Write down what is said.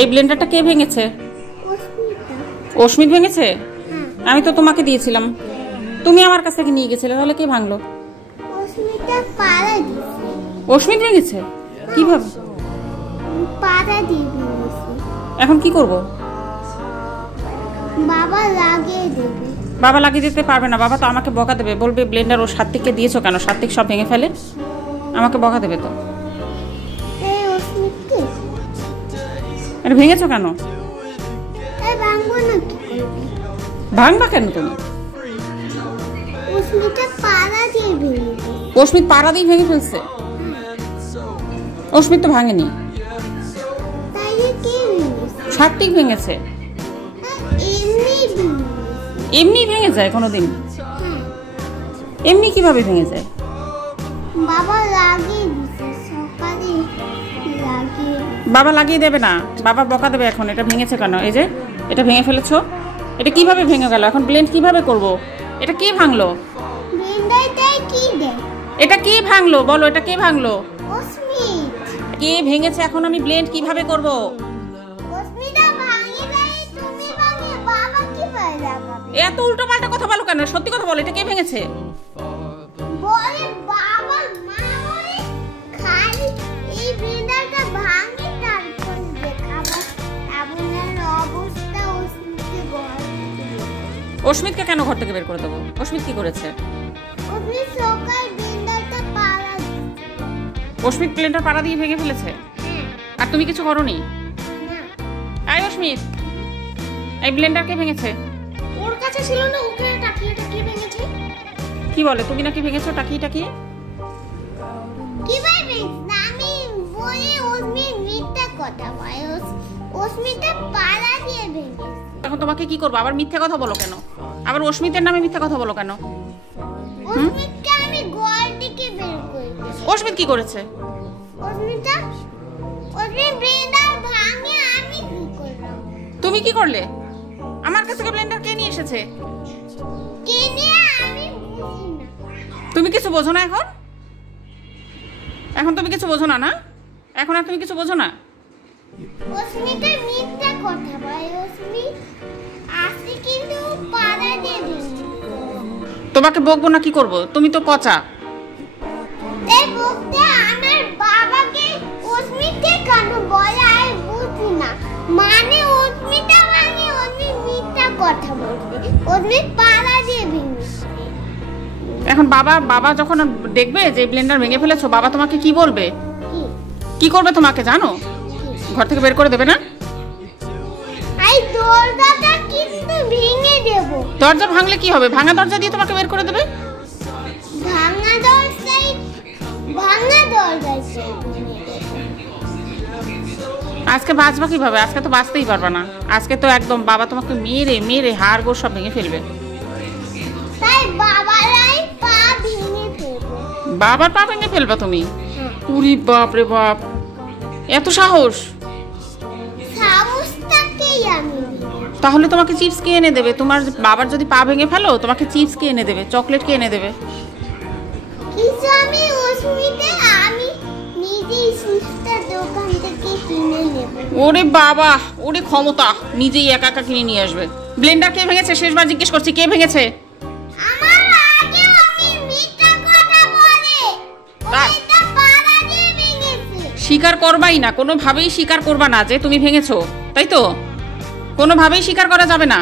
এই ব্লেন্ডারটা কে ভেঙেছে? অস্মিত ভেঙেছে? আমি তো তোমাকে দিয়েছিলাম, তুমি আমার কাছ থেকে নিয়ে গেছিলে, তাহলে কে ভাঙলো? অস্মিত ভেঙেছে? কিভাবে? এখন কি করব? বাবা লাগিয়ে দিতে পারবে না, বাবা তো আমাকে বকা দেবে, বলবে ব্লেন্ডার ও সাত্বিককে দিয়েছো কেন, সাত্বিক সব ভেঙে ফেলে, আমাকে বকা দেবে তো। এটা ভেঙেছো কেন? ভাঙবা কেন তুমি? অস্মিত পাড়া দিয়ে ভেঙে ফেলছে? অস্মিত তো ভাঙেনি, সাত্বিক ভেঙেছে। এমনি ভেঙে যায় কোনোদিন? এমনি কিভাবে ভেঙে যায়? বাবা লাগিয়ে দেবে না, বাবা বকা দেবে এখন। এটা ভেঙেছে কেন? এই যে এটা ভেঙে ফেলেছো, এটা কিভাবে ভেঙে গেল? এখন ব্লেন্ড কিভাবে করব? এটা কে ভাঙলো? এটা কে ভাঙলো বলো, এটা কে ভাঙলো? কে ভেঙেছে? এখন আমি ব্লেন্ড কিভাবে করব? এত উল্টো পাল্টা কথা বলো কেন? সত্যি কথা বলো, এটা কে ভেঙেছে? অস্মিতকে কেন ঘর থেকে বের করে দেবো? অস্মিত কি করেছে? অস্মিত ব্লেন্ডার পাড়া দিয়ে ভেঙে ফেলেছে, আর তুমি কিছু করোনি? আয় অস্মিত, এই ব্লেন্ডার কে ভেঙেছে? ওর কাছে ছিল না, ওকে টাকিটা কে ভেঙেছে? কি বলে? তুমি নাকি ভেঙেছো টাকিটা? কি কিভাবে? আমি বলি অস্মিত মিথ্যা কথা বলে, অস্মিতা পাড়া দিয়ে ভেঙেছে। এখন তোমাকে কি করব? আবার মিথ্যা কথা বলো কেন? আবার অস্মিতের নামে মিথ্যা কথা বলো কেন? অস্মিতকে আমি ঘর থেকে বের করে দিয়েছি। অস্মিত কি করেছে? অস্মিত ব্লেন্ডার ভাঙে, আমি কি করলাম? তুমি কি করলে? আমার কাছ থেকে ব্লেন্ডার কে নিয়ে এসেছে? কে নিয়ে? আমি বুঝি না। তুমি কিছু বোঝো না এখন? এখন তুমি কিছু বোঝো না? না এখন আর তুমি কিছু বোঝো না? অস্মিতা মিথ্যা কথা বলে, অস্মিত আসে কিন্তু পাড়া দিয়ে ভেঙেছে। তোমাকে বকবো না কি করব? তুমি তো পচা। এই বকতে আমার বাবাকে অস্মিতকে কেন বলে আমি বুঝি না। মানে অস্মিতা মানে অস্মিত মিথ্যা কথা বলছে, অস্মিত পাড়া দিয়ে ভেঙেছে। এখন বাবা যখন দেখবে যে ব্লেন্ডার ভেঙে ফেলেছো, বাবা তোমাকে কি বলবে? কি করবে তোমাকে জানো? ঘর থেকে বের করে দেবে না? এই দরজাটা কিন্তু ভেঙে দেব। দরজা ভাঙলে কি হবে? ভাঙা দরজা দিয়ে তোমাকে বের করে দেবে? ভাঙা দরজায় আজকে বাঁচবা কিভাবে? আজকে তো বাঁচতেই পারবা না। আজকে তো একদম বাবা তোমাকে মেরে মেরে হাড় গোড় সব ভেঙে ফেলবে। তাই বাবারাই পা ভেঙে ফেলবে। বাবার পা ভেঙে ফেলবা তুমি? উরি বাপ রে বাপ, এত সাহস! সাহসটাকেই আমি। তাহলে তোমাকে চিপস কে এনে দেবে? তোমার বাবার যদি পা ভেঙে ফেলো, তোমাকে চিপস কে এনে দেবে? চকলেট কে এনে দেবে? কিছু আমি অস্মিতা আমি নিজেই চিপসটা দোকান থেকে কিনে নেব। ওরে বাবা, ওরে ক্ষমতা, নিজেই একা একা কিনে নিয়ে আসবে। ব্লেন্ডার কে ভেঙেছে? শেষবার জিজ্ঞেস করছি, কে ভেঙেছে? আমার আগে আমি মিথ্যা কথা বলে, ওইটা পাড়া দিয়ে ভেঙেছে। স্বীকার করবাই না, কোনোভাবেই স্বীকার করবা না যে তুমি ভেঙেছো, তাই তো? কোনোভাবেই স্বীকার করা যাবে না।